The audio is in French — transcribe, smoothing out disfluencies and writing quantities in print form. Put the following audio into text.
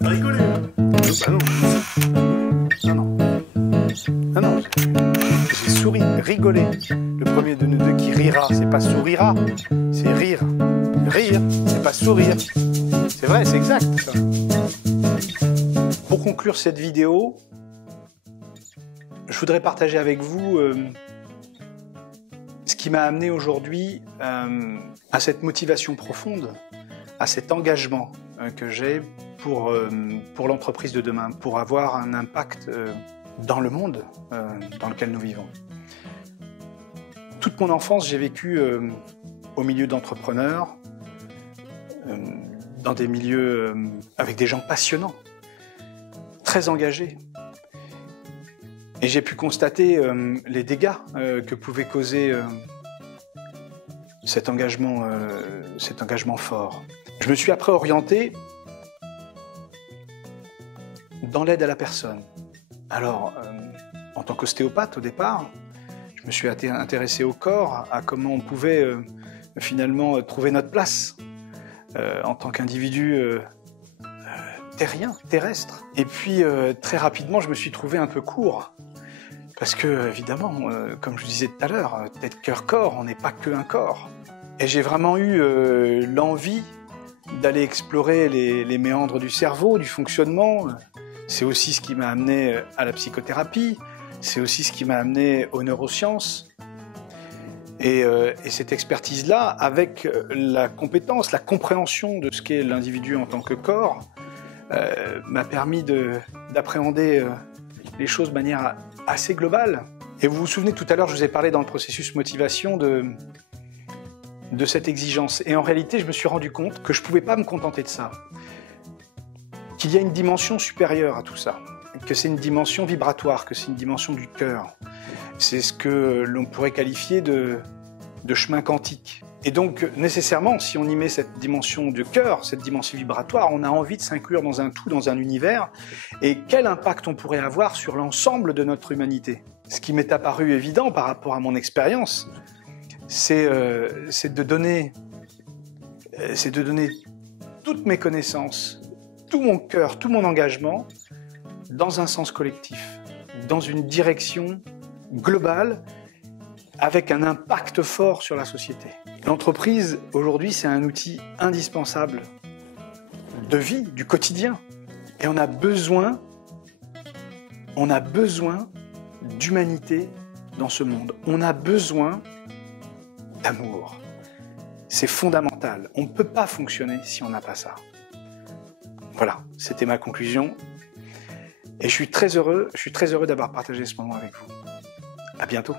Rigoler, hein. Bah non. Non, non. Non, non. J'ai souri, rigolé. Le premier de nous deux qui rira, c'est pas sourira, c'est rire. Rire, c'est pas sourire. C'est vrai, c'est exact, ça. Pour conclure cette vidéo, je voudrais partager avec vous ce qui m'a amené aujourd'hui à cette motivation profonde, à cet engagement que j'ai pour l'entreprise de demain, pour avoir un impact dans le monde dans lequel nous vivons. Toute mon enfance, j'ai vécu au milieu d'entrepreneurs, dans des milieux avec des gens passionnants, très engagés. Et j'ai pu constater les dégâts que pouvait causer cet engagement fort. Je me suis après orienté dans l'aide à la personne. Alors, en tant qu'ostéopathe au départ, je me suis intéressé au corps, à comment on pouvait finalement trouver notre place en tant qu'individu terrien, terrestre. Et puis, très rapidement, je me suis trouvé un peu court. Parce que, évidemment, comme je vous disais tout à l'heure, tête, cœur, corps, on n'est pas qu'un corps. Et j'ai vraiment eu l'envie d'aller explorer les méandres du cerveau, du fonctionnement. C'est aussi ce qui m'a amené à la psychothérapie, c'est aussi ce qui m'a amené aux neurosciences. Et cette expertise-là, avec la compétence, la compréhension de ce qu'est l'individu en tant que corps, m'a permis d'appréhender les choses de manière assez globale. Et vous vous souvenez, tout à l'heure, je vous ai parlé dans le processus motivation de cette exigence. Et en réalité, je me suis rendu compte que je ne pouvais pas me contenter de ça. Qu'il y a une dimension supérieure à tout ça. Que c'est une dimension vibratoire, que c'est une dimension du cœur. C'est ce que l'on pourrait qualifier de chemin quantique. Et donc, nécessairement, si on y met cette dimension du cœur, cette dimension vibratoire, on a envie de s'inclure dans un tout, dans un univers. Et quel impact on pourrait avoir sur l'ensemble de notre humanité? Ce qui m'est apparu évident par rapport à mon expérience, c'est de donner toutes mes connaissances, tout mon cœur, tout mon engagement dans un sens collectif, dans une direction globale, avec un impact fort sur la société. L'entreprise, aujourd'hui, c'est un outil indispensable de vie, du quotidien. Et on a besoin d'humanité dans ce monde. On a besoin d'amour. C'est fondamental. On ne peut pas fonctionner si on n'a pas ça. Voilà, c'était ma conclusion. Et je suis très heureux d'avoir partagé ce moment avec vous. À bientôt.